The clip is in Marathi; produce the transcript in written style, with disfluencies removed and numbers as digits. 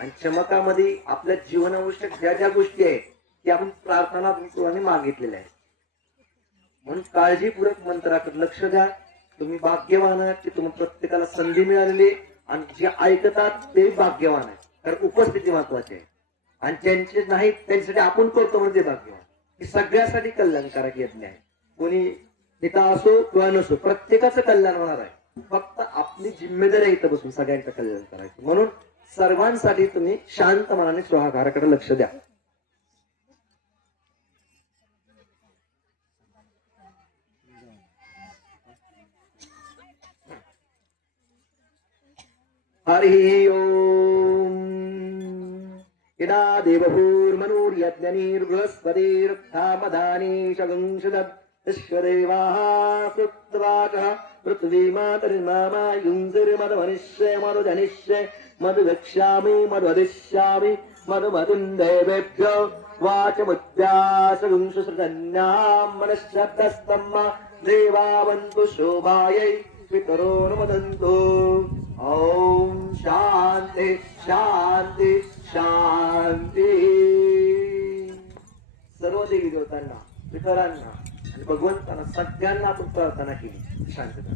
आणि चमकामध्ये आपल्या जीवनावश्यक ज्या ज्या गोष्टी आहेत की आपण प्रार्थनापूर्वकाने मागितलेल्या आहेत. म्हणून काळजीपूर्वक मंत्राकडे लक्ष द्या. तुम्ही भाग्यवान आहात की तुम्ही प्रत्येकाला संधी मिळालेली आणि जे ऐकतात ते भाग्यवान आहेत. कारण उपस्थिती महत्वाची आहे आणि ज्यांचे नाहीत त्यांच्यासाठी आपण करतो म्हणजे भाग्यवान. ही सगळ्यासाठी कल्याणकारक यज्ञ आहे. कोणी पिता असो किंवा नसो प्रत्येकाचं कल्याण होणार आहे. फक्त आपली जिम्मेदारी इथं बसून सगळ्यांचं कल्याण करायचं. म्हणून सर्वांसाठी तुम्ही शांत मनाने स्वाहाराकडे लक्ष द्या. हरि ओम. यदा देवभूर्मनुर्यज्ञनिर्बृहस्पतिरुत्थामधानी शगुंशदत् विश्वदेवाः सुप्तवाचः पृथ्वी मातर्मामा युञ्जिर्मधुमनिष्ये मधुजनिष्ये मधुवक्ष्यामि मधुवदिष्यामि मधुमतिं देवेभ्यो वाचमुद्यासगुंशसृजन्यां मनश्शब्दस्तम्मा देवावन्तु शोभायै पितरोनुमदन्तु. ओम शांति शांति शांति. सर्व देवी देवतांना पितरांना आणि भगवंतांना सगळ्यांना आपण प्रार्थना केली शांतता.